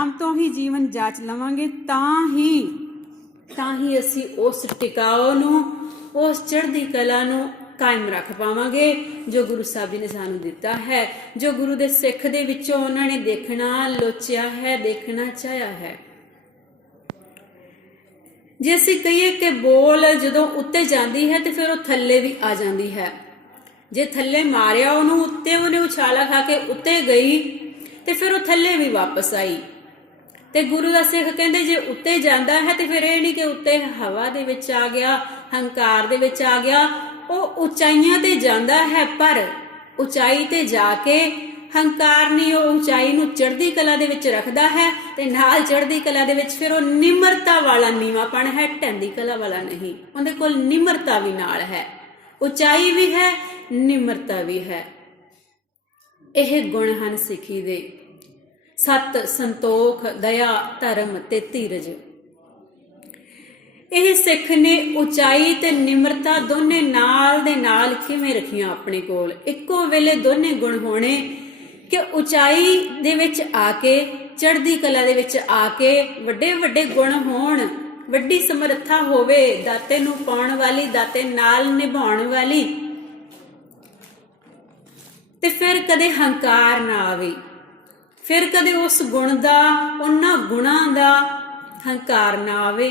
नाम तो ही जीवन जाच लवांगे ਤਾਂ ਹੀ ਅਸੀਂ ਉਸ ਟਿਕਾਓ ਨੂੰ, ਉਸ ਚੜ੍ਹਦੀ ਕਲਾ ਨੂੰ ਕਾਇਮ ਰੱਖ ਪਾਵਾਂਗੇ ਜੋ ਗੁਰੂ ਸਾਹਿਬ ਜੀ ਨੇ ਸਾਨੂੰ ਦਿੱਤਾ ਹੈ, ਜੋ ਗੁਰੂ ਦੇ ਸਿੱਖ ਦੇ ਵਿੱਚੋਂ ਉਹਨਾਂ ਨੇ ਦੇਖਣਾ ਲੋਚਿਆ ਹੈ, ਦੇਖਣਾ ਚਾਹਿਆ ਹੈ। ਜੇ ਅਸੀਂ ਕਹੀਏ ਕਿ ਬੋਲ ਜਦੋਂ ਉੱਤੇ ਜਾਂਦੀ ਹੈ ਤੇ ਫਿਰ ਉਹ ਥੱਲੇ ਵੀ ਆ ਜਾਂਦੀ ਹੈ। ਜੇ ਥੱਲੇ ਮਾਰਿਆ ਉਹਨੂੰ, ਉੱਤੇ ਉਹਨੇ ਉਛਾਲਾ ਖਾ ਕੇ ਉੱਤੇ ਗਈ ਤੇ ਫਿਰ ਉਹ ਥੱਲੇ ਵੀ ਵਾਪਸ ਆਈ। ਤੇ ਗੁਰੂ ਦਾ ਸਿੱਖ ਕਹਿੰਦੇ ਜੇ ਉੱਤੇ ਜਾਂਦਾ ਹੈ ਤੇ ਫਿਰ ਇਹ ਨਹੀਂ ਕਿ ਉੱਤੇ ਹਵਾ ਦੇ ਵਿੱਚ ਆ ਗਿਆ, ਹੰਕਾਰ ਦੇ ਵਿੱਚ ਆ ਗਿਆ, ਉਹ ਉਚਾਈਆਂ ਤੇ ਜਾਂਦਾ ਹੈ, ਪਰ ਉਚਾਈ ਤੇ ਜਾ ਕੇ ਹੰਕਾਰ ਨਹੀਂ, ਉਹ ਉਚਾਈ ਨੂੰ ਚੜ੍ਹਦੀ ਕਲਾ ਦੇ ਵਿੱਚ ਰੱਖਦਾ ਹੈ ਤੇ ਨਾਲ ਚੜ੍ਹਦੀ ਕਲਾ ਦੇ ਵਿੱਚ ਫਿਰ ਉਹ ਨਿਮਰਤਾ ਵਾਲਾ ਨੀਵਾਂਪਣ ਹੈ, ਢਹਿੰਦੀ ਕਲਾ ਵਾਲਾ ਨਹੀਂ। ਉਹਦੇ ਕੋਲ ਨਿਮਰਤਾ ਵੀ ਨਾਲ ਹੈ, ਉਚਾਈ ਵੀ ਹੈ, ਨਿਮਰਤਾ ਵੀ ਹੈ। ਇਹ ਗੁਣ ਹਨ ਸਿੱਖੀ ਦੇ, ਸਤ, ਸੰਤੋਖ, ਦਇਆ, ਧਰਮ ਤੇ ਧੀਰਜ। ਇਹ ਸਿੱਖ ਨੇ ਉਚਾਈ ਤੇ ਨਿਮਰਤਾ ਦੋਨੇ ਨਾਲ ਦੇ ਨਾਲ ਕਿਵੇਂ ਰੱਖੀਆਂ ਆਪਣੇ ਕੋਲ। ਇੱਕੋ ਵੇਲੇ ਦੋਨੇ ਗੁਣ ਹੋਣੇ ਕਿ ਉਚਾਈ ਦੇ ਵਿੱਚ ਆ ਕੇ, ਚੜ੍ਹਦੀ ਕਲਾ ਦੇ ਵਿੱਚ ਆ ਕੇ ਵੱਡੇ ਵੱਡੇ ਗੁਣ ਹੋਣ, ਵੱਡੀ ਸਮਰੱਥਾ ਹੋਵੇ, ਦਾਤੇ ਨੂੰ ਪਾਉਣ ਵਾਲੀ, ਦਾਤੇ ਨਾਲ ਨਿਭਾਉਣ ਵਾਲੀ, ਤੇ ਫਿਰ ਕਦੇ ਹੰਕਾਰ ਨਾ ਆਵੇ, ਫਿਰ ਕਦੇ ਉਸ ਗੁਣ ਦਾ, ਉਹਨਾਂ ਗੁਣਾਂ ਦਾ ਹੰਕਾਰ ਨਾ ਆਵੇ।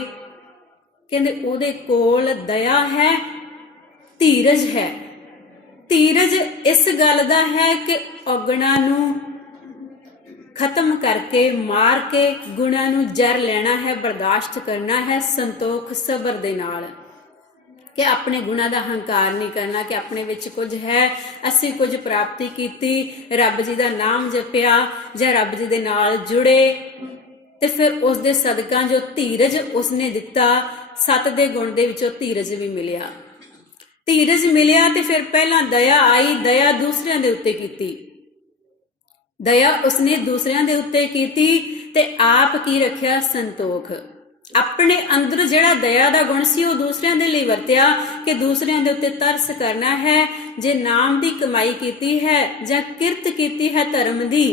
ਕਹਿੰਦੇ ਉਹਦੇ ਕੋਲ ਦਇਆ ਹੈ, ਧੀਰਜ ਹੈ। ਧੀਰਜ ਇਸ ਗੱਲ ਦਾ ਹੈ ਕਿ ਔਗਣਾਂ ਨੂੰ ਖਤਮ ਕਰਕੇ, ਮਾਰ ਕੇ ਗੁਣਾਂ ਨੂੰ ਜਰ ਲੈਣਾ ਹੈ, ਬਰਦਾਸ਼ਤ ਕਰਨਾ ਹੈ ਸੰਤੋਖ, ਸਬਰ ਦੇ ਨਾਲ, ਕਿ ਆਪਣੇ ਗੁਣਾਂ ਦਾ ਹੰਕਾਰ ਨਹੀਂ ਕਰਨਾ ਕਿ ਆਪਣੇ ਵਿੱਚ ਕੁਝ ਹੈ, ਅਸੀਂ ਕੁਝ ਪ੍ਰਾਪਤੀ ਕੀਤੀ, ਰੱਬ ਜੀ ਦਾ ਨਾਮ ਜਪਿਆ ਜਾਂ ਰੱਬ ਜੀ ਦੇ ਨਾਲ ਜੁੜੇ, ਤੇ ਫਿਰ ਉਸ ਦੇ ਸਦਕਾ ਜੋ ਧੀਰਜ ਉਸਨੇ ਦਿੱਤਾ, ਸੱਤ ਦੇ ਗੁਣ ਦੇ ਵਿੱਚੋਂ ਧੀਰਜ ਵੀ ਮਿਲਿਆ। ਧੀਰਜ ਮਿਲਿਆ ਤੇ ਫਿਰ ਪਹਿਲਾਂ ਦਇਆ ਆਈ, ਦਇਆ ਦੂਸਰਿਆਂ ਦੇ ਉੱਤੇ ਕੀਤੀ, ਦਇਆ ਉਸਨੇ ਦੂਸਰਿਆਂ ਦੇ ਉੱਤੇ ਕੀਤੀ ਤੇ ਆਪ ਕੀ ਰੱਖਿਆ, ਸੰਤੋਖ। ਆਪਣੇ ਅੰਦਰ ਜਿਹੜਾ ਦਇਆ ਦਾ ਗੁਣ ਸੀ ਉਹ ਦੂਸਰਿਆਂ ਦੇ ਲਈ ਵਰਤਿਆ ਕਿ ਦੂਸਰਿਆਂ ਦੇ ਉੱਤੇ ਤਰਸ ਕਰਨਾ ਹੈ। ਜੇ ਨਾਮ ਦੀ ਕਮਾਈ ਕੀਤੀ ਹੈ ਜਾਂ ਕਿਰਤ ਕੀਤੀ ਹੈ ਧਰਮ ਦੀ,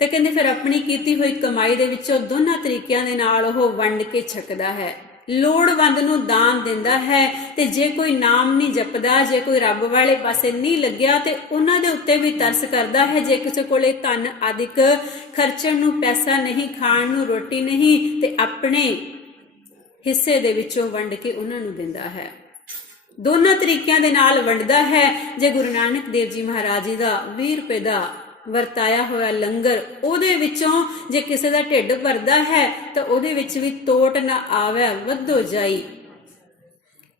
ਤੇ ਕਹਿੰਦੇ ਫਿਰ ਆਪਣੀ ਕੀਤੀ ਹੋਈ ਕਮਾਈ ਦੇ ਵਿੱਚੋਂ ਦੋਨਾਂ ਤਰੀਕਿਆਂ ਦੇ ਨਾਲ ਉਹ ਵੰਡ ਕੇ ਛਕਦਾ ਹੈ, ਲੋੜਵੰਦ ਨੂੰ ਦਾਨ ਦਿੰਦਾ ਹੈ। ਤੇ ਜੇ ਕੋਈ ਨਾਮ ਨਹੀਂ ਜਪਦਾ, ਜੇ ਕੋਈ ਰੱਬ ਵਾਲੇ ਪਾਸੇ ਨਹੀਂ ਲੱਗਿਆ, ਤੇ ਉਹਨਾਂ ਦੇ ਉੱਤੇ ਵੀ ਤਰਸ ਕਰਦਾ ਹੈ। ਜੇ ਕਿਸੇ ਕੋਲੇ ਧਨ ਆਦਿਕ ਖਰਚਣ ਨੂੰ ਪੈਸਾ ਨਹੀਂ, ਖਾਣ ਨੂੰ ਰੋਟੀ ਨਹੀਂ, ਤੇ ਆਪਣੇ ਹਿੱਸੇ ਦੇ ਵਿੱਚੋਂ ਵੰਡ ਕੇ ਉਹਨਾਂ ਨੂੰ ਦਿੰਦਾ ਹੈ। ਦੋਨਾਂ ਤਰੀਕਿਆਂ ਦੇ ਨਾਲ ਵੰਡਦਾ ਹੈ। ਜੇ ਗੁਰੂ ਨਾਨਕ ਦੇਵ ਜੀ ਮਹਾਰਾਜ ਜੀ ਦਾ 20 ਰੁਪਏ ਦਾ ਵਰਤਾਇਆ ਹੋਇਆ ਲੰਗਰ, ਉਹਦੇ ਵਿੱਚੋਂ ਜੇ ਕਿਸੇ ਦਾ ਢਿੱਡ ਭਰਦਾ ਹੈ ਤਾਂ ਉਹਦੇ ਵਿੱਚ ਵੀ ਤੋਟ ਨਾ ਆਵੇ, ਵੱਧੋ ਜਾਈ।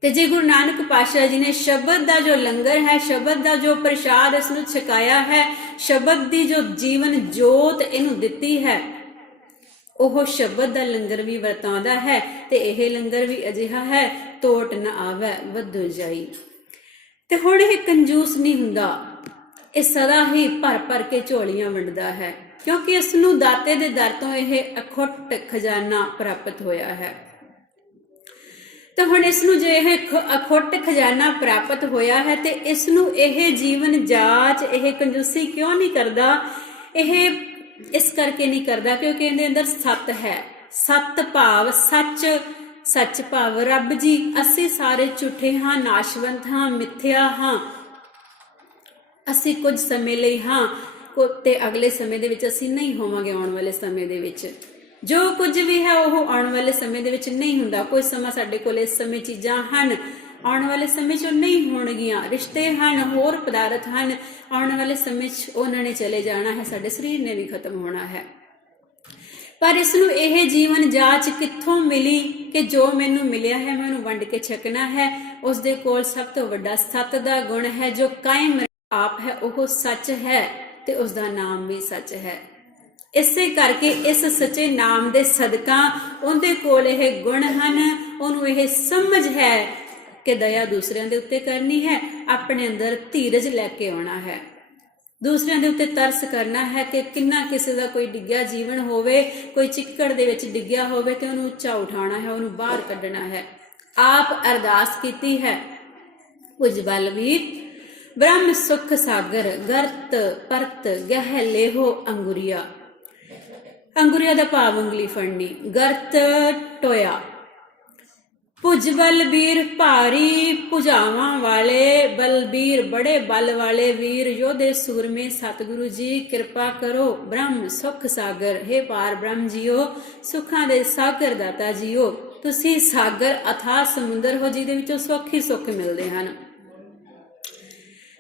ਤੇ ਜੇ ਗੁਰੂ ਨਾਨਕ ਪਾਤਸ਼ਾਹ ਜੀ ਨੇ ਸ਼ਬਦ ਦਾ ਜੋ ਲੰਗਰ ਹੈ, ਸ਼ਬਦ ਦਾ ਜੋ ਪ੍ਰਸ਼ਾਦ ਇਸ ਨੂੰ ਛਕਾਇਆ ਹੈ, ਸ਼ਬਦ ਦੀ ਜੋ ਜੀਵਨ ਜੋਤ ਇਹਨੂੰ ਦਿੱਤੀ ਹੈ, ਉਹ ਸ਼ਬਦ ਦਾ ਲੰਗਰ ਵੀ ਵਰਤਾਉਂਦਾ ਹੈ। ਤੇ ਇਹ ਲੰਗਰ ਵੀ ਅਜਿਹਾ ਹੈ, ਤੋਟ ਨਾ ਆਵੇ, ਵੱਧੋ ਜਾਈ। ਤੇ ਹੁਣ ਇਹ ਕੰਜੂਸ ਨਹੀਂ ਹੁੰਦਾ, ਇਹ ਸਦਾ ਹੀ ਭਰ ਭਰ ਕੇ ਝੋਲੀਆਂ ਵੰਡਦਾ ਹੈ, ਕਿਉਂਕਿ ਇਸ ਨੂੰ ਦਾਤੇ ਦੇ ਦਰ ਤੋਂ ਇਹ ਅਖੁੱਟ ਖਜ਼ਾਨਾ ਪ੍ਰਾਪਤ ਹੋਇਆ ਹੈ। ਤੇ ਹੁਣ ਇਸ ਨੂੰ ਜੇ ਇਹ ਅਖੁੱਟ ਖਜ਼ਾਨਾ ਪ੍ਰਾਪਤ ਹੋਇਆ ਹੈ ਤੇ ਇਸ ਨੂੰ ਇਹ ਜੀਵਨ ਜਾਚ, ਇਹ ਕੰਜੂਸੀ ਕਿਉਂ ਨਹੀਂ ਕਰਦਾ? ਇਹ ਇਸ ਕਰਕੇ ਨਹੀਂ ਕਰਦਾ ਕਿਉਂਕਿ ਇਹਦੇ ਅੰਦਰ ਸੱਤ ਹੈ। ਸੱਤ ਭਾਵ ਸੱਚ, ਸੱਚ ਭਾਵ ਰੱਬ ਜੀ। ਅਸੀਂ ਸਾਰੇ ਝੂਠੇ ਹਾਂ, ਨਾਸ਼ਵੰਤ ਹਾਂ, ਮਿੱਥਿਆ ਹਾਂ। ਅਸੀਂ ਕੁਝ ਸਮੇਂ ਲਈ ਹਾਂ ਤੇ ਅਗਲੇ ਸਮੇਂ ਦੇ ਵਿੱਚ ਅਸੀਂ ਨਹੀਂ ਹੋਵਾਂਗੇ। ਆਉਣ ਵਾਲੇ ਸਮੇਂ ਦੇ ਵਿੱਚ ਜੋ ਕੁਝ ਵੀ ਹੈ ਉਹ ਆਉਣ ਵਾਲੇ ਸਮੇਂ ਦੇ ਵਿੱਚ ਨਹੀਂ ਹੁੰਦਾ। ਕੋਈ ਸਮਾਂ ਸਾਡੇ ਕੋਲ ਇਸ ਸਮੇਂ ਚੀਜ਼ਾਂ ਹਨ, ਆਉਣ ਵਾਲੇ ਸਮੇਂ 'ਚ ਨਹੀਂ ਹੋਣਗੀਆਂ। ਰਿਸ਼ਤੇ ਹਨ, ਹੋਰ ਪਦਾਰਥ ਹਨ, ਆਉਣ ਵਾਲੇ ਸਮੇਂ 'ਚ ਉਹਨਾਂ ਨੇ ਚਲੇ ਜਾਣਾ ਹੈ, ਸਾਡੇ ਸਰੀਰ ਨੇ ਵੀ ਖਤਮ ਹੋਣਾ ਹੈ। ਪਰ ਇਸ ਨੂੰ ਇਹ ਜੀਵਨ ਜਾਚ ਕਿੱਥੋਂ ਮਿਲੀ ਕਿ ਜੋ ਮੈਨੂੰ ਮਿਲਿਆ ਹੈ ਮੈਂ ਉਹਨੂੰ ਵੰਡ ਕੇ ਛਕਣਾ ਹੈ। ਉਸ ਦੇ ਕੋਲ ਸਭ ਤੋਂ ਵੱਡਾ ਸੱਤ ਦਾ ਗੁਣ ਹੈ ਜੋ ਕਾਇਮ ਆਪ ਹੈ, ਉਹ ਸੱਚ ਹੈ ਤੇ ਉਸ ਦਾ ਨਾਮ ਵੀ ਸੱਚ ਹੈ। ਇਸੇ ਕਰਕੇ ਇਸ ਸੱਚੇ ਨਾਮ ਦੇ ਸਦਕਾ ਉਹਦੇ ਕੋਲ ਇਹ ਗੁਣ ਹਨ। ਉਹਨੂੰ ਇਹ ਸਮਝ ਹੈ ਕਿ ਦਇਆ ਦੂਸਰਿਆਂ ਦੇ ਉੱਤੇ ਕਰਨੀ ਹੈ, ਆਪਣੇ ਅੰਦਰ ਧੀਰਜ ਲੈ ਕੇ ਆਉਣਾ ਹੈ, ਦੂਸਰਿਆਂ ਦੇ ਉੱਤੇ ਤਰਸ ਕਰਨਾ ਹੈ ਕਿ ਕਿੰਨਾ ਕਿਸੇ ਦਾ ਕੋਈ ਡਿੱਗਿਆ ਜੀਵਨ ਹੋਵੇ, ਕੋਈ ਚਿੱਕੜ ਦੇ ਵਿੱਚ ਡਿੱਗਿਆ ਹੋਵੇ ਤੇ ਉਹਨੂੰ ਉੱਚਾ ਉਠਾਉਣਾ ਹੈ, ਉਹਨੂੰ ਬਾਹਰ ਕੱਢਣਾ ਹੈ। ਆਪ ਅਰਦਾਸ ਕੀਤੀ ਹੈ, ਕੁਝ ਬਲਵੀਰ ਬ੍ਰਹਮ ਸੁਖ ਸਾਗਰ ਗਰਤ ਪਰਤ ਗਹਿ ਲੇਹੋ ਅੰਗੁਰੀਆ। ਅੰਗੁਰੀਆ ਦਾ ਭਾਵ ਉਂਗਲੀ ਫੜਨੀ। ਗਰਤ ਟੋਇਆ। ਭੁਜ ਬਲਬੀਰ ਭਾਰੀ ਭੁਜਾਵਾਂ ਵਾਲੇ, ਬਲਬੀਰ ਬੜੇ ਬਲ ਵਾਲੇ ਵੀਰ, ਯੋਧੇ ਸੂਰਮੇ ਸਤਿਗੁਰੂ ਜੀ ਕਿਰਪਾ ਕਰੋ। ਬ੍ਰਹਮ ਸੁਖ ਸਾਗਰ, ਹੇ ਪਾਰ ਬ੍ਰਹਮ ਜੀਓ, ਸੁੱਖਾਂ ਦੇ ਸਾਗਰ ਦਾਤਾ ਜੀਓ, ਤੁਸੀਂ ਸਾਗਰ ਅਥਾਹ ਸਮੁੰਦਰ ਹੋ ਜਿਹਦੇ ਵਿੱਚੋਂ ਸੁੱਖ ਹੀ ਸੁੱਖ ਮਿਲਦੇ ਹਨ,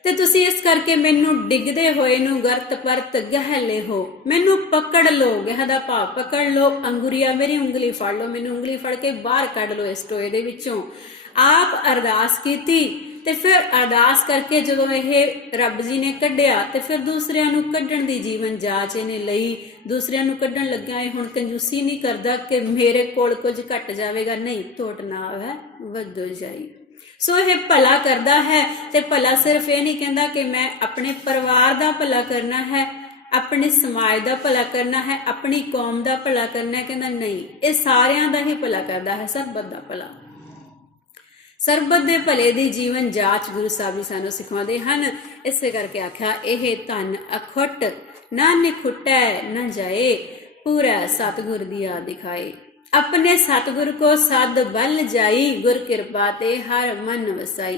ਤੇ ਤੁਸੀਂ ਇਸ ਕਰਕੇ ਮੈਨੂੰ ਡਿੱਗਦੇ ਹੋਏ ਨੂੰ ਗਰਤ ਪਰਤ ਗਹਿਲੇ ਹੋ, ਮੈਨੂੰ ਪਕੜ ਲਓ। ਗਹਿ ਦਾ ਭਾਵ ਪਕੜ ਲਓ। ਅੰਗੁਰੀਆ ਮੇਰੀ ਉਂਗਲੀ ਫੜ ਲਓ, ਮੈਨੂੰ ਉਂਗਲੀ ਫੜ ਕੇ ਬਾਹਰ ਕੱਢ ਲਓ ਇਸ ਟੋਏ ਦੇ ਵਿੱਚੋਂ। ਆਪ ਅਰਦਾਸ ਕੀਤੀ ਤੇ ਫਿਰ ਅਰਦਾਸ ਕਰਕੇ ਜਦੋਂ ਇਹ ਰੱਬ ਜੀ ਨੇ ਕੱਢਿਆ ਤੇ ਫਿਰ ਦੂਸਰਿਆਂ ਨੂੰ ਕੱਢਣ ਦੀ ਜੀਵਨ ਜਾਚ ਇਹਨੇ ਲਈ। ਦੂਸਰਿਆਂ ਨੂੰ ਕੱਢਣ ਲੱਗਿਆ ਇਹ ਹੁਣ ਕੰਜੂਸੀ ਨਹੀਂ ਕਰਦਾ ਕਿ ਮੇਰੇ ਕੋਲ ਕੁਝ ਘਟ ਜਾਵੇਗਾ, ਨਹੀਂ, ਟੋਟ ਨਾ ਆਵੇ ਵੱਧੋ ਜਾਈ। ਸੋ ਇਹ ਭਲਾ ਕਰਦਾ ਹੈ ਤੇ ਭਲਾ ਸਿਰਫ ਇਹ ਨਹੀਂ ਕਹਿੰਦਾ ਕਿ ਮੈਂ ਆਪਣੇ ਪਰਿਵਾਰ ਦਾ ਭਲਾ ਕਰਨਾ ਹੈ, ਆਪਣੇ ਸਮਾਜ ਦਾ ਭਲਾ ਕਰਨਾ ਹੈ, ਆਪਣੀ ਕੌਮ ਦਾ ਭਲਾ ਕਰਨਾ ਹੈ, ਕਹਿੰਦਾ ਨਹੀਂ, ਇਹ ਸਾਰਿਆਂ ਦਾ ਹੀ ਭਲਾ ਕਰਦਾ ਹੈ, ਸਰਬਤ ਦਾ ਭਲਾ। ਸਰਬਤ ਦੇ ਭਲੇ ਦੀ ਜੀਵਨ ਜਾਚ ਗੁਰੂ ਸਾਹਿਬ ਜੀ ਸਾਨੂੰ ਸਿਖਾਉਂਦੇ ਹਨ। ਇਸੇ ਕਰਕੇ ਆਖਿਆ ਇਹ ਧਨ ਅਖੁੱਟ, ਨਾ ਨਿਖੁੱਟੈ ਨਾ ਜਾਏ, ਪੂਰਾ ਸਤਿਗੁਰ ਦੀਆ ਦਿਖਾਏ। अपने सतगुर को सद बल जाई, गुर किरपा ते हर मन वसाई।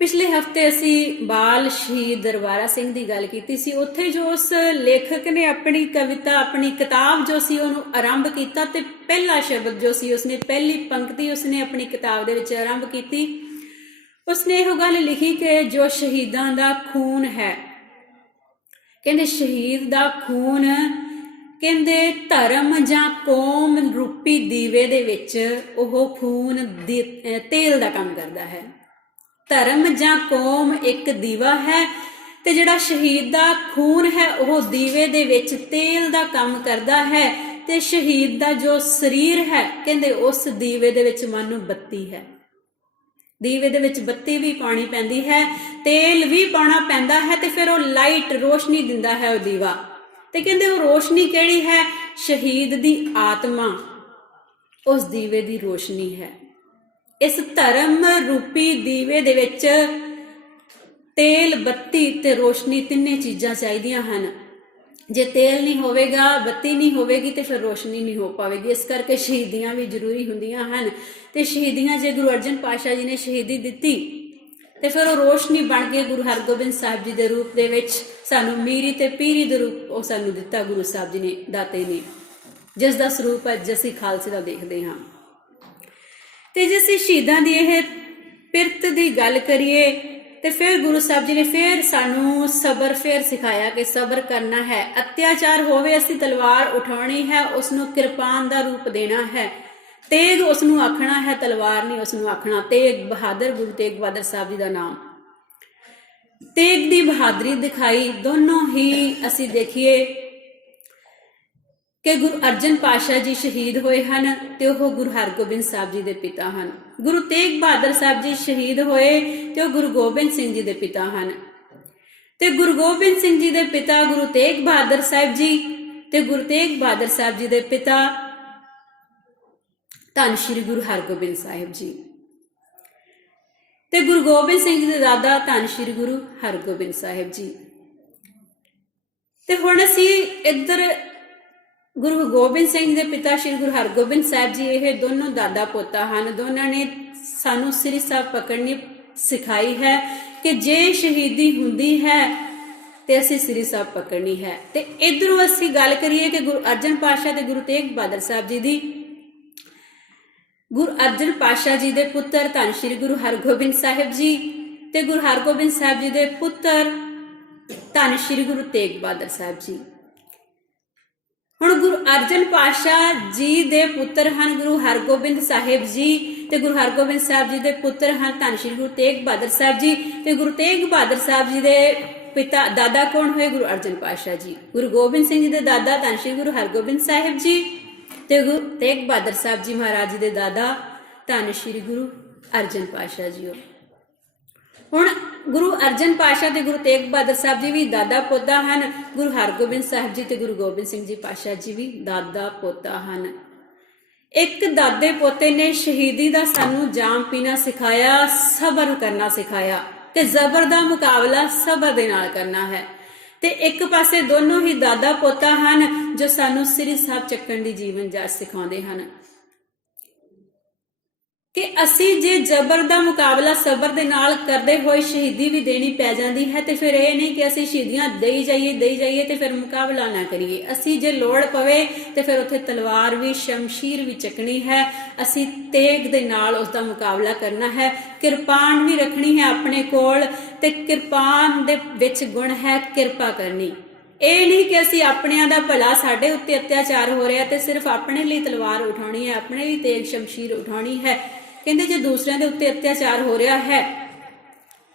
पिछले हफ्ते असी बाल शहीद दरबारा सिंह की गल की सी। उत्थे जो उस लेखक ने अपनी कविता, अपनी किताब जो सी उन्होंने आरंभ किया, ते पहला शब्द जो सी उसने, पहली पंक्ति उसने अपनी किताब दे विच आरंभ की। उसने यह गल लिखी कि जो शहीदां दा खून है, कहंदे शहीद दा खून ਕਹਿੰਦੇ ਧਰਮ ਜਾਂ ਕੌਮ ਰੂਪੀ ਦੀਵੇ ਦੇ ਵਿੱਚ ਉਹ ਖੂਨ ਤੇਲ ਦਾ ਕੰਮ ਕਰਦਾ ਹੈ। ਧਰਮ ਜਾਂ ਕੌਮ ਇੱਕ ਦੀਵਾ ਹੈ ਤੇ ਜਿਹੜਾ ਸ਼ਹੀਦ ਦਾ ਖੂਨ ਹੈ ਉਹ ਦੀਵੇ ਦੇ ਵਿੱਚ ਤੇਲ ਦਾ ਕੰਮ ਕਰਦਾ ਹੈ। ਤੇ ਸ਼ਹੀਦ ਦਾ ਜੋ ਸਰੀਰ ਹੈ, ਕਹਿੰਦੇ ਉਸ ਦੀਵੇ ਦੇ ਵਿੱਚ ਮਾਨੋ ਬੱਤੀ ਹੈ। ਦੀਵੇ ਦੇ ਵਿੱਚ ਬੱਤੀ ਵੀ ਪਾਉਣੀ ਪੈਂਦੀ ਹੈ, ਤੇਲ ਵੀ ਪਾਉਣਾ ਪੈਂਦਾ ਹੈ, ਤੇ ਫਿਰ ਉਹ ਲਾਈਟ ਰੋਸ਼ਨੀ ਦਿੰਦਾ ਹੈ ਉਹ ਦੀਵਾ। ਤੇ ਕਹਿੰਦੇ ਉਹ ਰੋਸ਼ਨੀ ਕਿਹੜੀ ਹੈ? ਸ਼ਹੀਦ ਦੀ ਆਤਮਾ ਉਸ ਦੀਵੇ ਦੀ ਰੋਸ਼ਨੀ ਹੈ। ਇਸ ਧਰਮ ਰੂਪੀ ਦੀਵੇ ਦੇ ਵਿੱਚ ਤੇਲ, ਬੱਤੀ ਤੇ ਰੋਸ਼ਨੀ ਤਿੰਨੇ ਚੀਜ਼ਾਂ ਚਾਹੀਦੀਆਂ ਹਨ। ਜੇ ਤੇਲ ਨਹੀਂ ਹੋਵੇਗਾ, ਬੱਤੀ ਨਹੀਂ ਹੋਵੇਗੀ ਤੇ ਫਿਰ ਰੋਸ਼ਨੀ ਨਹੀਂ ਹੋ ਪਾਵੇਗੀ। ਇਸ ਕਰਕੇ ਸ਼ਹੀਦੀਆਂ ਵੀ ਜ਼ਰੂਰੀ ਹੁੰਦੀਆਂ ਹਨ। ਤੇ ਸ਼ਹੀਦੀਆਂ ਜੇ ਗੁਰੂ ਅਰਜਨ ਪਾਤਸ਼ਾਹ ਜੀ ਨੇ ਸ਼ਹੀਦੀ ਦਿੱਤੀ ਤੇ ਫਿਰ ਉਹ ਰੋਸ਼ਨੀ ਬਣ ਕੇ ਗੁਰੂ ਹਰਗੋਬਿੰਦ ਸਾਹਿਬ ਜੀ ਦੇ ਰੂਪ ਦੇ ਵਿੱਚ ਸਾਨੂੰ ਮੀਰੀ ਤੇ ਪੀਰੀ ਦੇ ਰੂਪ ਉਹ ਸਾਨੂੰ ਦਿੱਤਾ ਗੁਰੂ ਸਾਹਿਬ ਜੀ ਨੇ, ਦਾਤੇ ਨੇ, ਜਿਸ ਦਾ ਸਰੂਪ ਅੱਜ ਅਸੀਂ ਖਾਲਸੇ ਦਾ ਦੇਖਦੇ ਹਾਂ। ਤੇ ਜੇ ਅਸੀਂ ਸ਼ਹੀਦਾਂ ਦੀ ਇਹ ਪਿਰਤ ਦੀ ਗੱਲ ਕਰੀਏ ਤੇ ਫਿਰ ਗੁਰੂ ਸਾਹਿਬ ਜੀ ਨੇ ਫਿਰ ਸਾਨੂੰ ਸਬਰ ਫਿਰ ਸਿਖਾਇਆ ਕਿ ਸਬਰ ਕਰਨਾ ਹੈ। ਅਤਿਆਚਾਰ ਹੋਵੇ ਅਸੀਂ ਤਲਵਾਰ ਉਠਾਉਣੀ ਹੈ, ਉਸ ਨੂੰ ਕਿਰਪਾਨ ਦਾ ਰੂਪ ਦੇਣਾ ਹੈ। ਤੇਗ ਉਸ ਨੂੰ ਆਖਣਾ ਹੈ, ਤਲਵਾਰ ਨਹੀਂ ਉਸ ਨੂੰ ਆਖਣਾ। ਤੇਗ ਬਹਾਦਰ, ਗੁਰੂ ਤੇਗ ਬਹਾਦਰ ਸਾਹਿਬ ਜੀ ਦਾ ਨਾਮ। ਤੇਗ ਦੀ ਬਹਾਦਰੀ ਦਿਖਾਈ। ਦੋਨੋਂ ਹੀ ਅਸੀਂ ਦੇਖੀਏ ਕਿ ਗੁਰੂ ਅਰਜਨ ਪਾਤਸ਼ਾਹ ਜੀ ਸ਼ਹੀਦ ਹੋਏ ਹਨ ਤੇ ਉਹ ਗੁਰੂ ਹਰਗੋਬਿੰਦ ਸਾਹਿਬ ਜੀ ਦੇ ਪਿਤਾ ਹਨ। ਗੁਰੂ ਤੇਗ ਬਹਾਦਰ ਸਾਹਿਬ ਜੀ ਸ਼ਹੀਦ ਹੋਏ ਤੇ ਉਹ ਗੁਰੂ ਗੋਬਿੰਦ ਸਿੰਘ ਜੀ ਦੇ ਪਿਤਾ ਹਨ। ਤੇ ਗੁਰੂ ਗੋਬਿੰਦ ਸਿੰਘ ਜੀ ਦੇ ਪਿਤਾ ਗੁਰੂ ਤੇਗ ਬਹਾਦਰ ਸਾਹਿਬ ਜੀ ਤੇ ਗੁਰੂ ਤੇਗ ਬਹਾਦਰ ਸਾਹਿਬ ਜੀ ਦੇ ਪਿਤਾ ਧੰਨ ਸ਼੍ਰੀ ਗੁਰੂ ਹਰਗੋਬਿੰਦ ਸਾਹਿਬ ਜੀ ਤੇ ਗੁਰੂ ਗੋਬਿੰਦ ਸਿੰਘ ਜੀ ਦੇ ਦਾਦਾ ਧੰਨ ਸ਼੍ਰੀ ਗੁਰੂ ਹਰਗੋਬਿੰਦ ਸਾਹਿਬ ਜੀ। ਤੇ ਹੁਣ ਅਸੀਂ ਇੱਧਰ ਗੁਰੂ ਗੋਬਿੰਦ ਸਿੰਘ ਜੀ ਦੇ ਪਿਤਾ ਸ਼੍ਰੀ ਗੁਰੂ ਹਰਗੋਬਿੰਦ ਸਾਹਿਬ ਜੀ, ਇਹ ਦੋਨੋਂ ਦਾਦਾ ਪੋਤਾ ਹਨ। ਦੋਨਾਂ ਨੇ ਸਾਨੂੰ ਸ੍ਰੀ ਸਾਹਿਬ ਪਕੜਨੀ ਸਿਖਾਈ ਹੈ ਕਿ ਜੇ ਸ਼ਹੀਦੀ ਹੁੰਦੀ ਹੈ ਤੇ ਅਸੀਂ ਸ੍ਰੀ ਸਾਹਿਬ ਪਕੜਨੀ ਹੈ। ਤੇ ਇੱਧਰੋਂ ਅਸੀਂ ਗੱਲ ਕਰੀਏ ਕਿ ਗੁਰੂ ਅਰਜਨ ਪਾਤਸ਼ਾਹ ਤੇ ਗੁਰੂ ਤੇਗ ਬਹਾਦਰ ਸਾਹਿਬ ਜੀ ਦੀ। ਗੁਰੂ ਅਰਜਨ ਪਾਤਸ਼ਾਹ ਜੀ ਦੇ ਪੁੱਤਰ ਧੰਨ ਸ਼੍ਰੀ ਗੁਰੂ ਹਰਗੋਬਿੰਦ ਸਾਹਿਬ ਜੀ ਤੇ ਗੁਰੂ ਹਰਗੋਬਿੰਦ ਸਾਹਿਬ ਜੀ ਦੇ ਪੁੱਤਰ ਧੰਨ ਸ਼੍ਰੀ ਗੁਰੂ ਤੇਗ ਬਹਾਦਰ ਸਾਹਿਬ ਜੀ। ਹੁਣ ਗੁਰੂ ਅਰਜਨ ਪਾਤਸ਼ਾਹ ਜੀ ਦੇ ਪੁੱਤਰ ਹਨ ਗੁਰੂ ਹਰਗੋਬਿੰਦ ਸਾਹਿਬ ਜੀ ਤੇ ਗੁਰੂ ਹਰਗੋਬਿੰਦ ਸਾਹਿਬ ਜੀ ਦੇ ਪੁੱਤਰ ਹਨ ਧੰਨ ਸ਼੍ਰੀ ਗੁਰੂ ਤੇਗ ਬਹਾਦਰ ਸਾਹਿਬ ਜੀ। ਤੇ ਗੁਰੂ ਤੇਗ ਬਹਾਦਰ ਸਾਹਿਬ ਜੀ ਦੇ ਪਿਤਾ ਦਾਦਾ ਕੌਣ ਹੋਏ? ਗੁਰੂ ਅਰਜਨ ਪਾਤਸ਼ਾਹ ਜੀ। ਗੁਰੂ ਗੋਬਿੰਦ ਸਿੰਘ ਜੀ ਦੇ ਦਾਦਾ ਧੰਨ ਸ਼੍ਰੀ ਗੁਰੂ ਹਰਗੋਬਿੰਦ ਸਾਹਿਬ ਜੀ ਤੇ ਗੁਰੂ ਤੇਗ ਬਹਾਦਰ ਸਾਹਿਬ ਜੀ ਮਹਾਰਾਜ ਜੀ ਦੇ ਦਾਦਾ ਧੰਨ ਸ਼੍ਰੀ ਗੁਰੂ ਅਰਜਨ ਪਾਤਸ਼ਾਹ ਜੀ। ਹੁਣ ਗੁਰੂ ਅਰਜਨ ਪਾਤਸ਼ਾਹ ਤੇ ਗੁਰੂ ਤੇਗ ਬਹਾਦਰ ਸਾਹਿਬ ਜੀ ਵੀ ਦਾਦਾ ਪੋਤਾ ਹਨ। ਗੁਰੂ ਹਰਗੋਬਿੰਦ ਸਾਹਿਬ ਜੀ ਤੇ ਗੁਰੂ ਗੋਬਿੰਦ ਸਿੰਘ ਜੀ ਪਾਤਸ਼ਾਹ ਜੀ ਵੀ ਦਾਦਾ ਪੋਤਾ ਹਨ। ਇੱਕ ਦਾਦੇ ਪੋਤੇ ਨੇ ਸ਼ਹੀਦੀ ਦਾ ਸਾਨੂੰ ਜਾਮ ਪੀਣਾ ਸਿਖਾਇਆ, ਸਬਰ ਕਰਨਾ ਸਿਖਾਇਆ ਤੇ ਜ਼ਬਰ ਦਾ ਮੁਕਾਬਲਾ ਸਬਰ ਦੇ ਨਾਲ ਕਰਨਾ ਹੈ। ਤੇ ਇੱਕ ਪਾਸੇ ਦੋਨੋਂ ਹੀ ਦਾਦਾ ਪੋਤਾ ਹਨ ਜੋ ਸਾਨੂੰ ਸ੍ਰੀ ਸਾਹਿਬ ਚੱਕਣ ਦੀ ਜੀਵਨ ਜਾਚ ਸਿਖਾਉਂਦੇ ਹਨ ਕਿ ਅਸੀਂ ਜੇ ਜ਼ਬਰ ਦਾ ਮੁਕਾਬਲਾ ਸਬਰ ਦੇ ਨਾਲ ਕਰਦੇ ਹੋਏ ਸ਼ਹੀਦੀ ਵੀ ਦੇਣੀ ਪੈ ਜਾਂਦੀ ਹੈ ਤੇ ਫਿਰ ਇਹ ਨਹੀਂ ਕਿ ਅਸੀਂ ਸ਼ਹੀਦੀਆਂ ਦੇਈ ਜਾਈਏ ਤੇ ਫਿਰ ਮੁਕਾਬਲਾ ਨਾ ਕਰੀਏ। ਅਸੀਂ ਜੇ ਲੋੜ ਪਵੇ ਤੇ ਫਿਰ ਉੱਥੇ ਤਲਵਾਰ ਵੀ ਸ਼ਮਸ਼ੀਰ ਵੀ ਚੱਕਣੀ ਹੈ, ਅਸੀਂ ਤੇਗ ਦੇ ਨਾਲ ਉਸ ਦਾ ਮੁਕਾਬਲਾ ਕਰਨਾ ਹੈ। ਕਿਰਪਾਨ ਵੀ ਰੱਖਣੀ ਹੈ ਆਪਣੇ ਕੋਲ ਤੇ ਕਿਰਪਾਨ ਦੇ ਵਿੱਚ ਗੁਣ ਹੈ ਕਿਰਪਾ ਕਰਨੀ। ਇਹ ਨਹੀਂ ਕਿ ਅਸੀਂ ਆਪਣਿਆਂ ਦਾ ਭਲਾ, ਸਾਡੇ ਉੱਤੇ ਅਤਿਆਚਾਰ ਹੋ ਰਿਹਾ ਤੇ ਸਿਰਫ ਆਪਣੇ ਲਈ ਤਲਵਾਰ ਉਠਾਉਣੀ ਹੈ, ਆਪਣੇ ਲਈ ਤੇਗ ਸ਼ਮਸ਼ੀਰ ਉਠਾਉਣੀ ਹੈ। ਕਹਿੰਦੇ ਜੇ ਦੂਸਰਿਆਂ ਦੇ ਉੱਤੇ ਅਤਿਆਚਾਰ ਹੋ ਰਿਹਾ ਹੈ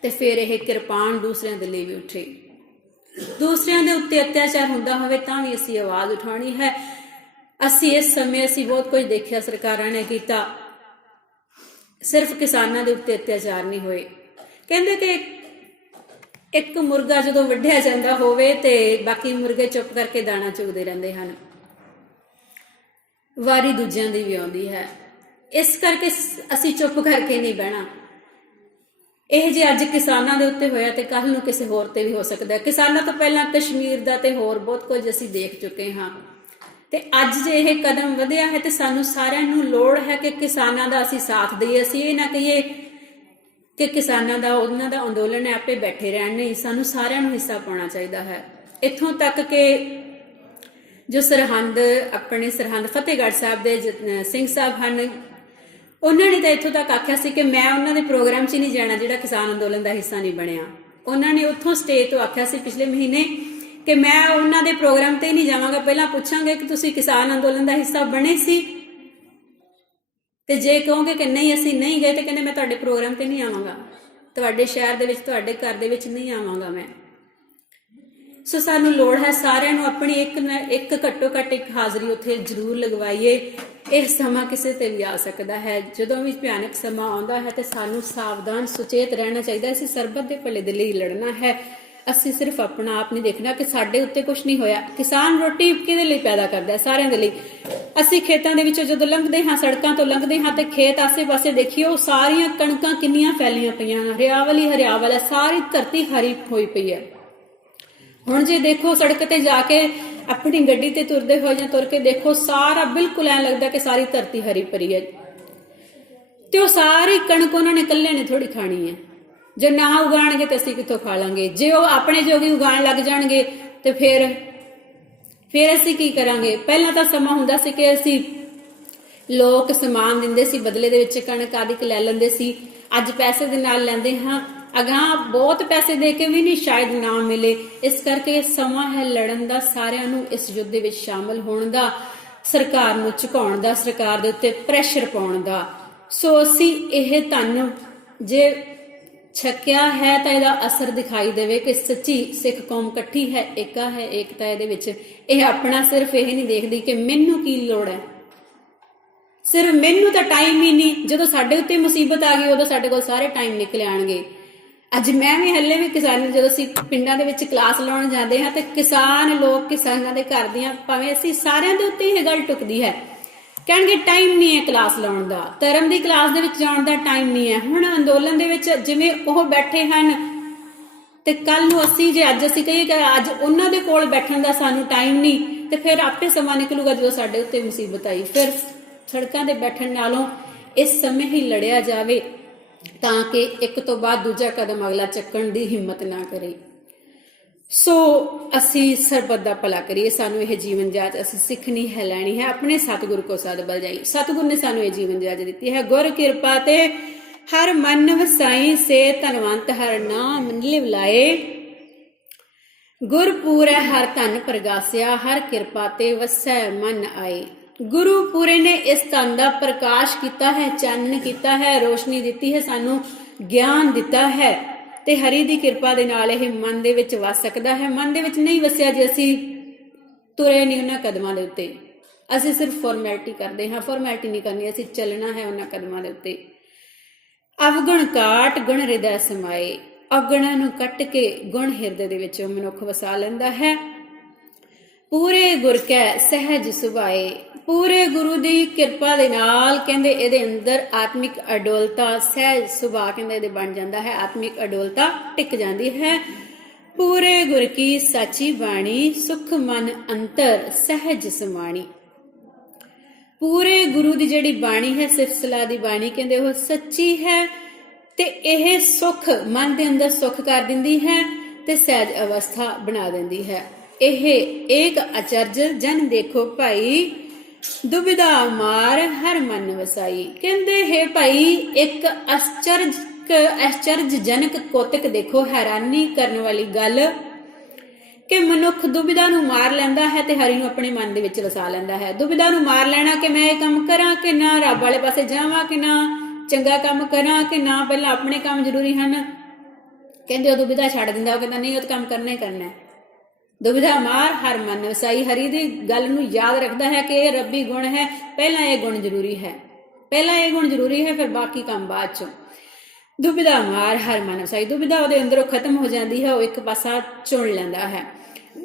ਤੇ ਫਿਰ ਇਹ ਕਿਰਪਾਨ ਦੂਸਰਿਆਂ ਦੇ ਲਈ ਵੀ ਉੱਠੇ। ਦੂਸਰਿਆਂ ਦੇ ਉੱਤੇ ਅਤਿਆਚਾਰ ਹੁੰਦਾ ਹੋਵੇ ਤਾਂ ਵੀ ਅਸੀਂ ਆਵਾਜ਼ ਉਠਾਉਣੀ ਹੈ। ਅਸੀਂ ਇਸ ਸਮੇਂ ਬਹੁਤ ਕੁਝ ਦੇਖਿਆ ਸਰਕਾਰਾਂ ਨੇ ਕੀਤਾ, ਸਿਰਫ ਕਿਸਾਨਾਂ ਦੇ ਉੱਤੇ ਅਤਿਆਚਾਰ ਨਹੀਂ ਹੋਏ। ਕਹਿੰਦੇ ਕਿ ਇੱਕ ਮੁਰਗਾ ਜਦੋਂ ਵੱਢਿਆ ਜਾਂਦਾ ਹੋਵੇ ਤੇ ਬਾਕੀ ਮੁਰਗੇ ਚੁੱਪ ਕਰਕੇ ਦਾਣਾ ਚੁਗਦੇ ਰਹਿੰਦੇ ਹਨ, ਵਾਰੀ ਦੂਜਿਆਂ ਦੀ ਵੀ ਆਉਂਦੀ ਹੈ। ਇਸ ਕਰਕੇ ਅਸੀਂ ਚੁੱਪ ਕਰਕੇ ਨਹੀਂ ਬਹਿਣਾ। ਇਹ ਜੇ ਅੱਜ ਕਿਸਾਨਾਂ ਦੇ ਉੱਤੇ ਹੋਇਆ ਤੇ ਕੱਲ ਨੂੰ ਕਿਸੇ ਹੋਰ ਤੇ ਵੀ ਹੋ ਸਕਦਾ। ਕਿਸਾਨਾਂ ਤੋਂ ਪਹਿਲਾਂ ਕਸ਼ਮੀਰ ਦਾ ਤੇ ਹੋਰ ਬਹੁਤ ਕੁਝ ਅਸੀਂ ਦੇਖ ਚੁੱਕੇ ਹਾਂ ਤੇ ਅੱਜ ਜੇ ਇਹ ਕਦਮ ਵਧਿਆ ਹੈ ਤੇ ਸਾਨੂੰ ਸਾਰਿਆਂ ਨੂੰ ਲੋੜ ਹੈ ਕਿ ਕਿਸਾਨਾਂ ਦਾ ਅਸੀਂ ਸਾਥ ਦਈਏ। ਅਸੀਂ ਇਹ ਨਾ ਕਹੀਏ ਕਿ ਕਿਸਾਨਾਂ ਦਾ ਉਹਨਾਂ ਦਾ ਅੰਦੋਲਨ ਹੈ ਆਪੇ ਬੈਠੇ ਰਹਿਣ, ਨਹੀਂ, ਸਾਨੂੰ ਸਾਰਿਆਂ ਨੂੰ ਹਿੱਸਾ ਪਾਉਣਾ ਚਾਹੀਦਾ ਹੈ। ਇੱਥੋਂ ਤੱਕ ਕਿ ਜੋ ਸਰਹੰਦ ਫਤਿਹਗੜ੍ਹ ਸਾਹਿਬ ਦੇ ਸਿੰਘ ਸਾਹਿਬ ਹਨ, ਉਹਨਾਂ ਨੇ ਤਾਂ ਇੱਥੋਂ ਤੱਕ ਆਖਿਆ ਸੀ ਕਿ ਮੈਂ ਉਹਨਾਂ ਦੇ ਪ੍ਰੋਗਰਾਮ 'ਚ ਨਹੀਂ ਜਾਣਾ ਜਿਹੜਾ ਕਿਸਾਨ ਅੰਦੋਲਨ ਦਾ ਹਿੱਸਾ ਨਹੀਂ ਬਣਿਆ। ਉਹਨਾਂ ਨੇ ਉੱਥੋਂ ਸਟੇਜ ਤੋਂ ਆਖਿਆ ਸੀ ਪਿਛਲੇ ਮਹੀਨੇ ਕਿ ਮੈਂ ਉਹਨਾਂ ਦੇ ਪ੍ਰੋਗਰਾਮ ਤੇ ਨਹੀਂ ਜਾਵਾਂਗਾ, ਪਹਿਲਾਂ ਪੁੱਛਾਂਗੇ ਕਿ ਤੁਸੀਂ ਕਿਸਾਨ ਅੰਦੋਲਨ ਦਾ ਹਿੱਸਾ ਬਣੇ ਸੀ ਤੇ ਜੇ ਕਹੋਗੇ ਕਿ ਨਹੀਂ ਅਸੀਂ ਨਹੀਂ ਗਏ ਤੇ ਕਹਿੰਦੇ ਮੈਂ ਤੁਹਾਡੇ ਪ੍ਰੋਗਰਾਮ ਤੇ ਨਹੀਂ ਆਵਾਂਗਾ, ਤੁਹਾਡੇ ਸ਼ਹਿਰ ਦੇ ਵਿੱਚ ਤੁਹਾਡੇ ਘਰ ਦੇ ਵਿੱਚ ਨਹੀਂ ਆਵਾਂਗਾ ਮੈਂ। ਸੋ ਸਾਨੂੰ ਲੋੜ ਹੈ ਸਾਰਿਆਂ ਨੂੰ ਆਪਣੀ ਇੱਕ ਘੱਟੋ ਘੱਟ ਇੱਕ ਹਾਜ਼ਰੀ ਉੱਥੇ ਜ਼ਰੂਰ ਲਗਵਾਈਏ। ਇਹ ਸਮਾਂ ਕਿਸੇ ਤੇ ਵੀ ਆ ਸਕਦਾ ਹੈ। ਜਦੋਂ ਵੀ ਭਿਆਨਕ ਸਮਾਂ ਆਉਂਦਾ ਹੈ ਤੇ ਸਾਨੂੰ ਸਾਵਧਾਨ ਸੁਚੇਤ ਰਹਿਣਾ ਚਾਹੀਦਾ। ਅਸੀਂ ਸਰਬੱਤ ਦੇ ਭਲੇ ਦੇ ਲਈ ਲੜਨਾ ਹੈ। ਅਸੀਂ ਸਿਰਫ ਆਪਣਾ ਆਪ ਨਹੀਂ ਦੇਖਣਾ ਕਿ ਸਾਡੇ ਉੱਤੇ ਕੁਝ ਨਹੀਂ ਹੋਇਆ। ਕਿਸਾਨ ਰੋਟੀ ਕਿਹਦੇ ਲਈ ਪੈਦਾ ਕਰਦਾ ਹੈ? ਸਾਰਿਆਂ ਦੇ ਲਈ। ਅਸੀਂ ਖੇਤਾਂ ਦੇ ਵਿੱਚੋਂ ਜਦੋਂ ਲੰਘਦੇ ਹਾਂ, ਸੜਕਾਂ ਤੋਂ ਲੰਘਦੇ ਹਾਂ ਤੇ ਖੇਤ ਆਸੇ-ਪਾਸੇ ਦੇਖੀਏ, ਉਹ ਸਾਰੀਆਂ ਕਣਕਾਂ ਕਿੰਨੀਆਂ ਫੈਲੀਆਂ ਪਈਆਂ ਹਨ, ਹਰਿਆਵਲ ਹੀ ਹਰਿਆਵਲ ਹੈ, ਸਾਰੀ ਧਰਤੀ ਹਰੀ ਹੋਈ ਪਈ ਹੈ। ਹੁਣ ਜੇ ਦੇਖੋ ਸੜਕ ਤੇ ਜਾ ਕੇ ਆਪਣੀ ਗੱਡੀ ਤੇ ਤੁਰਦੇ ਹੋਏ ਜਾਂ ਤੁਰ ਕੇ ਦੇਖੋ, ਸਾਰਾ ਬਿਲਕੁਲ ਐਂ ਲੱਗਦਾ ਕਿ ਸਾਰੀ ਧਰਤੀ ਹਰੀ ਭਰੀ ਹੈ ਤੇ ਉਹ ਸਾਰੀ ਕਣਕ ਉਹਨਾਂ ਨੇ ਇਕੱਲੇ ਨੇ ਥੋੜੀ ਖਾਣੀ ਹੈ। ਜੇ ਨਾ ਉਗਾਣਗੇ ਤੇ ਅਸੀਂ ਕਿੱਥੋਂ ਖਾ ਲਾਂਗੇ? ਜੇ ਉਹ ਆਪਣੇ ਜੋਗੀ ਉਗਾਣ ਲੱਗ ਜਾਣਗੇ ਤੇ ਫਿਰ ਅਸੀਂ ਕੀ ਕਰਾਂਗੇ? ਪਹਿਲਾਂ ਤਾਂ ਸਮਾਂ ਹੁੰਦਾ ਸੀ ਕਿ ਅਸੀਂ ਲੋਕ ਸਮਾਨ ਦਿੰਦੇ ਸੀ, ਬਦਲੇ ਦੇ ਵਿੱਚ ਕਣਕ ਆਦਿ ਲੈ ਲੈਂਦੇ ਸੀ। ਅੱਜ ਪੈਸੇ ਦੇ ਨਾਲ ਲੈਂਦੇ ਹਾਂ, ਅਗਾਂਹ ਬਹੁਤ ਪੈਸੇ ਦੇ ਕੇ ਵੀ ਨਹੀਂ ਸ਼ਾਇਦ ਨਾ ਮਿਲੇ। ਇਸ ਕਰਕੇ ਸਮਾਂ ਹੈ ਲੜਨ ਦਾ, ਸਾਰਿਆਂ ਨੂੰ ਇਸ ਯੁੱਧ ਦੇ ਵਿੱਚ ਸ਼ਾਮਲ ਹੋਣ ਦਾ, ਸਰਕਾਰ ਨੂੰ ਝੁਕਾਉਣ ਦਾ, ਸਰਕਾਰ ਦੇ ਉੱਤੇ ਪ੍ਰੈਸ਼ਰ ਪਾਉਣ ਦਾ। ਸੋ ਅਸੀਂ ਇਹ ਧਨ ਜੇ ਛਕਿਆ ਹੈ ਤਾਂ ਇਹਦਾ ਅਸਰ ਦਿਖਾਈ ਦੇਵੇ ਕਿ ਸੱਚੀ ਸਿੱਖ ਕੌਮ ਇਕੱਠੀ ਹੈ, ਏਕਾ ਹੈ, ਏਕਤਾ ਇਹਦੇ ਵਿੱਚ। ਇਹ ਆਪਣਾ ਸਿਰਫ ਇਹ ਨਹੀਂ ਦੇਖਦੀ ਕਿ ਮੈਨੂੰ ਕੀ ਲੋੜ ਹੈ, ਸਿਰਫ ਮੈਨੂੰ ਤਾਂ ਟਾਈਮ ਹੀ ਨਹੀਂ। ਜਦੋਂ ਸਾਡੇ ਉੱਤੇ ਮੁਸੀਬਤ ਆ ਗਈ ਉਦੋਂ ਸਾਡੇ ਕੋਲ ਸਾਰੇ ਟਾਈਮ ਨਿਕਲ ਆਣਗੇ। ਅੱਜ ਮੈਂ ਵੀ ਹੱਲੇ ਵੀ ਕਿਸਾਨ, ਜਦੋਂ ਅਸੀਂ ਪਿੰਡਾਂ ਦੇ ਵਿੱਚ ਕਲਾਸ ਲਾਉਣ ਜਾਂਦੇ ਹਾਂ ਤੇ ਕਿਸਾਨ ਲੋਕ ਕਿਸਾਨਾਂ ਦੇ ਘਰ ਦੀਆਂ, ਭਾਵੇਂ ਅਸੀਂ ਸਾਰਿਆਂ ਦੇ ਉੱਤੇ ਇਹ ਗੱਲ ਟੁਕਦੀ ਹੈ, ਕਹਿਣਗੇ ਟਾਈਮ ਨਹੀਂ ਹੈ ਕਲਾਸ ਲਾਉਣ ਦਾ, ਧਰਮ ਦੀ ਕਲਾਸ ਦੇ ਵਿੱਚ ਜਾਣ ਦਾ ਟਾਈਮ ਨਹੀਂ ਹੈ। ਹੁਣ ਅੰਦੋਲਨ ਦੇ ਵਿੱਚ ਜਿਵੇਂ ਉਹ ਬੈਠੇ ਹਨ ਤੇ ਕੱਲ ਨੂੰ ਅਸੀਂ ਜੇ ਅੱਜ ਅਸੀਂ ਕਹੀਏ ਕਿ ਅੱਜ ਉਹਨਾਂ ਦੇ ਕੋਲ ਬੈਠਣ ਦਾ ਸਾਨੂੰ ਟਾਈਮ ਨਹੀਂ, ਤੇ ਫਿਰ ਆਪੇ ਸਮਾਂ ਨਿਕਲੂਗਾ ਜਦੋਂ ਸਾਡੇ ਉੱਤੇ ਮੁਸੀਬਤ ਆਈ। ਫਿਰ ਸੜਕਾਂ ਤੇ ਬੈਠਣ ਨਾਲੋਂ ਇਸ ਸਮੇਂ ਹੀ ਲੜਿਆ ਜਾਵੇ ਤਾਂ ਕਿ ਇੱਕ ਤੋਂ ਬਾਅਦ ਦੂਜਾ ਕਦਮ ਅਗਲਾ ਚੱਕਣ ਦੀ ਹਿੰਮਤ ਨਾ ਕਰੇ। ਸੋ ਅਸੀਂ ਸਰਬੱਤ ਦਾ ਭਲਾ ਕਰੀਏ। ਸਾਨੂੰ ਇਹ ਜੀਵਨ ਜਾਚ ਅਸੀਂ ਸਿੱਖਣੀ ਹੈ, ਲੈਣੀ ਹੈ। ਆਪਣੇ ਸਤਿਗੁਰ ਕੋ ਸਦ ਬਲ ਜਾਈ। ਸਤਿਗੁਰ ਨੇ ਸਾਨੂੰ ਇਹ ਜੀਵਨ ਜਾਚ ਦਿੱਤੀ ਹੈ। ਗੁਰ ਕਿਰਪਾ ਤੇ ਹਰ ਮਨ ਵਸਾਈ, ਸੇ ਧਨਵੰਤ ਹਰ ਨਾਮ ਲਿਵ ਲਾਏ। ਗੁਰ ਪੂਰੈ ਹਰ ਧਨ ਪ੍ਰਗਾਸਿਆ, ਹਰ ਕਿਰਪਾ ਤੇ ਵਸੈ ਮਨ ਆਏ। ਗੁਰੂ ਪੂਰੇ ਨੇ ਇਸ ਧਨ ਦਾ ਪ੍ਰਕਾਸ਼ ਕੀਤਾ ਹੈ, ਚਾਨਣ ਕੀਤਾ ਹੈ, ਰੋਸ਼ਨੀ ਦਿੱਤੀ ਹੈ, ਸਾਨੂੰ ਗਿਆਨ ਦਿੱਤਾ ਹੈ ਤੇ ਹਰੀ ਦੀ ਕਿਰਪਾ ਦੇ ਨਾਲ ਇਹ ਮਨ ਦੇ ਵਿੱਚ ਵਸ ਸਕਦਾ ਹੈ। ਮਨ ਦੇ ਵਿੱਚ ਨਹੀਂ ਵਸਿਆ ਜੇ ਅਸੀਂ ਤੁਰੇ ਨਹੀਂ ਉਹਨਾਂ ਕਦਮਾਂ ਦੇ ਉੱਤੇ। ਅਸੀਂ ਸਿਰਫ ਫਾਰਮੈਲਿਟੀ ਕਰਦੇ ਹਾਂ, ਫਾਰਮੈਲਿਟੀ ਨਹੀਂ ਕਰਨੀ, ਅਸੀਂ ਚੱਲਣਾ ਹੈ ਉਹਨਾਂ ਕਦਮਾਂ ਦੇ ਉੱਤੇ। ਅਵਗੁਣ ਕਾਟ ਗੁਣ ਹਿਰਦੈ ਸਮਾਏ। ਅਵਗੁਣਾਂ ਨੂੰ ਕੱਟ ਕੇ ਗੁਣ ਹਿਰਦੇ ਦੇ ਵਿੱਚ ਮਨੁੱਖ ਵਸਾ ਲੈਂਦਾ ਹੈ। ਪੂਰੇ ਗੁਰ ਕੈ ਸਹਿਜ ਸੁਭਾਏ। ਪੂਰੇ ਗੁਰੂ ਦੀ ਕਿਰਪਾ ਦੇ ਨਾਲ ਕਹਿੰਦੇ ਇਹਦੇ ਅੰਦਰ ਆਤਮਿਕ ਅਡੋਲਤਾ, ਸਹਿਜ ਸੁਭਾਅ ਕਹਿੰਦੇ ਇਹਦੇ ਬਣ ਜਾਂਦਾ ਹੈ। ਆਤਮਿਕ ਅਡੋਲਤਾ ਟਿਕ ਜਾਂਦੀ ਹੈ। ਪੂਰੇ ਗੁਰ ਕੀ ਸਾਚੀ ਬਾਣੀ, ਸੁਖ ਮਨ ਅੰਤਰ ਸਹਿਜ ਸਮਾਣੀ। ਪੂਰੇ ਗੁਰੂ ਦੀ ਜਿਹੜੀ ਬਾਣੀ ਹੈ, ਸਿਫਤ ਸਲਾਹ ਦੀ ਬਾਣੀ, ਕਹਿੰਦੇ ਉਹ ਸੱਚੀ ਹੈ ਤੇ ਇਹ ਸੁਖ ਮਨ ਦੇ ਅੰਦਰ ਸੁਖ ਕਰ ਦਿੰਦੀ ਹੈ ਤੇ ਸਹਿਜ ਅਵਸਥਾ ਬਣਾ ਦਿੰਦੀ ਹੈ। ਇਹ ਏਕ ਅਚਰਜ ਜਨ ਦੇਖੋ ਭਾਈ, ਦੁਬਿਧਾ ਮਾਰ ਹਰ ਮਨ ਵਸਾਈ। ਕਹਿੰਦੇ ਹੈ ਭਾਈ, ਇੱਕ ਅਚਰਜਜਨਕ ਕੋਤਕ ਦੇਖੋ, ਹੈਰਾਨੀ ਕਰਨ ਵਾਲੀ ਗੱਲ ਕਿ ਮਨੁੱਖ ਦੁਬਿਧਾ ਨੂੰ ਮਾਰ ਲੈਂਦਾ ਹੈ ਤੇ ਹਰੀ ਨੂੰ ਆਪਣੇ ਮਨ ਦੇ ਵਿੱਚ ਵਸਾ ਲੈਂਦਾ ਹੈ। ਦੁਬਿਧਾ ਨੂੰ ਮਾਰ ਲੈਣਾ ਕਿ ਮੈਂ ਇਹ ਕੰਮ ਕਰਾਂ ਕਿ ਨਾ, ਰੱਬ ਵਾਲੇ ਪਾਸੇ ਜਾਵਾਂ ਕਿ ਨਾ, ਚੰਗਾ ਕੰਮ ਕਰਾਂ ਕਿ ਨਾ, ਪਹਿਲਾਂ ਆਪਣੇ ਕੰਮ ਜ਼ਰੂਰੀ ਹਨ। ਕਹਿੰਦੇ ਉਹ ਦੁਬਿਧਾ ਛੱਡ ਦਿੰਦਾ, ਉਹ ਕਹਿੰਦਾ ਨਹੀਂ, ਉਹ ਤਾਂ ਕੰਮ ਕਰਨਾ ਹੀ ਕਰਨਾ ਹੈ। ਦੁਬਿਧਾ ਮਾਰ ਹਰ ਮਨ ਵਸਾਈ। ਹਰੀ ਦੀ ਗੱਲ ਨੂੰ ਯਾਦ ਰੱਖਦਾ ਹੈ ਕਿ ਇਹ ਰੱਬੀ ਗੁਣ ਹੈ, ਪਹਿਲਾਂ ਇਹ ਗੁਣ ਜ਼ਰੂਰੀ ਹੈ, ਪਹਿਲਾਂ ਇਹ ਗੁਣ ਜ਼ਰੂਰੀ ਹੈ, ਫਿਰ ਬਾਕੀ ਕੰਮ ਬਾਅਦ ਚੋਂ। ਦੁਬਿਧਾ ਮਾਰ ਹਰ ਮਨ ਵਸਾਈ। ਦੁਬਿਧਾ ਉਹਦੇ ਅੰਦਰੋਂ ਖਤਮ ਹੋ ਜਾਂਦੀ ਹੈ, ਉਹ ਇੱਕ ਪਾਸਾ ਚੁਣ ਲੈਂਦਾ ਹੈ।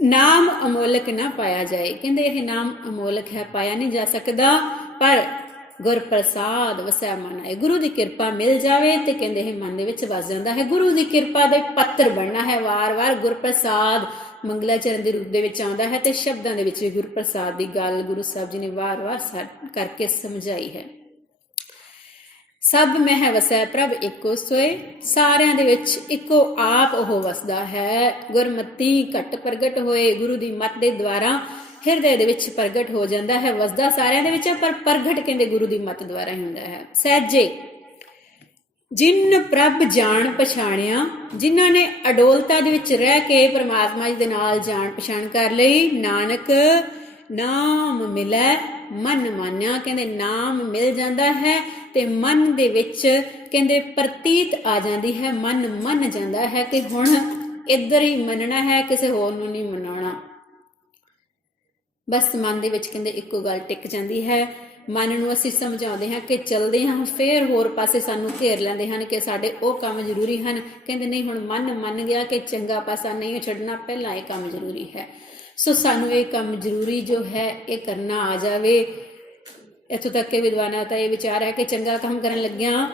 ਨਾਮ ਅਮੋਲਕ ਨਾ ਪਾਇਆ ਜਾਏ। ਕਹਿੰਦੇ ਇਹ ਨਾਮ ਅਮੋਲਕ ਹੈ, ਪਾਇਆ ਨਹੀਂ ਜਾ ਸਕਦਾ, ਪਰ ਗੁਰ ਪ੍ਰਸਾਦ ਵਸੈ ਮਨ ਆਏ। ਗੁਰੂ ਦੀ ਕਿਰਪਾ ਮਿਲ ਜਾਵੇ ਤੇ ਕਹਿੰਦੇ ਇਹ ਮਨ ਦੇ ਵਿੱਚ ਵਸ ਜਾਂਦਾ ਹੈ। ਗੁਰੂ ਦੀ ਕਿਰਪਾ ਦੇ ਪਾਤਰ ਬਣਨਾ ਹੈ। ਵਾਰ-ਵਾਰ ਗੁਰ ਪ੍ਰਸਾਦ ਮੰਗਲਾਚਰਨ ਦੇ ਰੂਪ ਦੇ ਵਿੱਚ ਆਉਂਦਾ ਹੈ ਤੇ ਸ਼ਬਦਾਂ ਦੇ ਵਿੱਚ ਵੀ ਗੁਰ ਪ੍ਰਸਾਦ ਦੀ ਗੱਲ ਗੁਰੂ ਸਾਹਿਬ ਜੀ ਨੇ ਵਾਰ-ਵਾਰ ਕਰਕੇ ਸਮਝਾਈ ਹੈ। ਸਭ ਮਹਿ ਵਸੈ ਪ੍ਰਭ ਇੱਕੋ ਸੋਏ। ਸਾਰਿਆਂ ਦੇ ਵਿੱਚ ਇੱਕੋ ਆਪ ਉਹ ਵਸਦਾ ਹੈ। ਗੁਰਮਤੀ ਘਟ ਪ੍ਰਗਟ ਹੋਏ, ਗੁਰੂ ਦੀ ਮੱਤ ਦੇ ਦੁਆਰਾ ਹਿਰਦੇ ਦੇ ਵਿੱਚ ਪ੍ਰਗਟ ਹੋ ਜਾਂਦਾ ਹੈ। ਵਸਦਾ ਸਾਰਿਆਂ ਦੇ ਵਿੱਚ, ਪਰ ਪ੍ਰਗਟ ਕਹਿੰਦੇ ਗੁਰੂ ਦੀ ਮੱਤ ਦੁਆਰਾ ਹੀ ਹੁੰਦਾ ਹੈ। ਸਹਿਜੇ ਜਿਨ ਪ੍ਰਭ ਜਾਣ ਪਛਾਣਿਆ, ਜਿਨ੍ਹਾਂ ਨੇ ਅਡੋਲਤਾ ਦੇ ਵਿੱਚ ਰਹਿ ਕੇ ਪਰਮਾਤਮਾ ਜੀ ਦੇ ਨਾਲ ਜਾਣ ਪਛਾਣ ਕਰ ਲਈ, ਨਾਨਕ ਨਾਮ ਮਿਲੈ ਮਨ ਮਾਨਿਆ। ਕਹਿੰਦੇ ਨਾਮ ਮਿਲ ਜਾਂਦਾ ਹੈ ਤੇ ਮਨ ਦੇ ਵਿੱਚ ਕਹਿੰਦੇ ਪ੍ਰਤੀਤ ਆ ਜਾਂਦੀ ਹੈ, ਮਨ ਮੰਨ ਜਾਂਦਾ ਹੈ ਕਿ ਹੁਣ ਇੱਧਰ ਹੀ ਮੰਨਣਾ ਹੈ, ਕਿਸੇ ਹੋਰ ਨੂੰ ਨਹੀਂ ਮਨਾਉਣਾ। ਬਸ ਮਨ ਦੇ ਵਿੱਚ ਕਹਿੰਦੇ ਇੱਕੋ ਗੱਲ ਟਿਕ ਜਾਂਦੀ ਹੈ। ਮਨ ਨੂੰ ਅਸੀਂ ਸਮਝਾਉਂਦੇ ਹਾਂ ਕਿ ਚੱਲਦੇ ਹਾਂ, ਫੇਰ ਹੋਰ ਪਾਸੇ ਸਾਨੂੰ ਘੇਰ ਲੈਂਦੇ ਹਨ ਕਿ ਸਾਡੇ ਉਹ ਕੰਮ ਜ਼ਰੂਰੀ ਹਨ। ਕਹਿੰਦੇ ਨਹੀਂ, ਹੁਣ ਮਨ ਮੰਨ ਗਿਆ ਕਿ ਚੰਗਾ ਪਾਸਾ ਨਹੀਂ ਛੱਡਣਾ, ਪਹਿਲਾਂ ਇਹ ਕੰਮ ਜ਼ਰੂਰੀ ਹੈ। ਸੋ ਸਾਨੂੰ ਇਹ ਕੰਮ ਜ਼ਰੂਰੀ ਜੋ ਹੈ ਇਹ ਕਰਨਾ ਆ ਜਾਵੇ। ਇੱਥੋਂ ਤੱਕ ਕਿ ਵਿਦਵਾਨਾਂ ਦਾ ਇਹ ਵਿਚਾਰ ਹੈ ਕਿ ਚੰਗਾ ਕੰਮ ਕਰਨ ਲੱਗਿਆਂ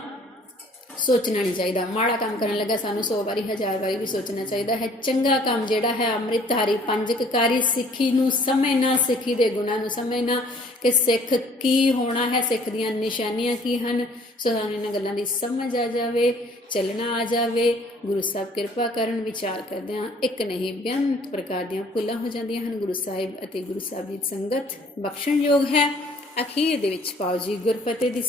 ਸੋਚਣਾ ਨਹੀਂ ਚਾਹੀਦਾ, ਮਾੜਾ ਕੰਮ ਕਰਨ ਲੱਗਾ ਸਾਨੂੰ 100 ਵਾਰੀ 1000 ਵਾਰੀ ਵੀ ਸੋਚਣਾ ਚਾਹੀਦਾ ਹੈ। ਚੰਗਾ ਕੰਮ ਜਿਹੜਾ ਹੈ ਅੰਮ੍ਰਿਤਧਾਰੀ ਪੰਜਕਕਾਰੀ, ਸਿੱਖੀ ਨੂੰ ਸਮਝਣਾ, ਸਿੱਖੀ ਦੇ ਗੁਣਾਂ ਨੂੰ ਸਮਝਣਾ ਕਿ ਸਿੱਖ ਕੀ ਹੋਣਾ ਹੈ, ਸਿੱਖ ਦੀਆਂ ਨਿਸ਼ਾਨੀਆਂ ਕੀ ਹਨ। ਸੋ ਸਾਨੂੰ ਇਹਨਾਂ ਗੱਲਾਂ ਦੀ ਸਮਝ ਆ ਜਾਵੇ, ਚੱਲਣਾ ਆ ਜਾਵੇ। ਗੁਰੂ ਸਾਹਿਬ ਕਿਰਪਾ ਕਰਨ, ਵਿਚਾਰ ਕਰਦਿਆਂ ਇੱਕ ਨਹੀਂ ਬੇਅੰਤ ਪ੍ਰਕਾਰ ਦੀਆਂ ਭੁੱਲਾਂ ਹੋ ਜਾਂਦੀਆਂ ਹਨ। ਗੁਰੂ ਸਾਹਿਬ ਅਤੇ ਗੁਰੂ ਸਾਹਿਬ ਦੀ ਸੰਗਤ ਬਖਸ਼ਣਯੋਗ ਹੈ। ਅਖੀਰ ਦੇ ਵਿੱਚ ਪਾਓ ਜੀ ਗੁਰਫਤਿਹ ਦੀ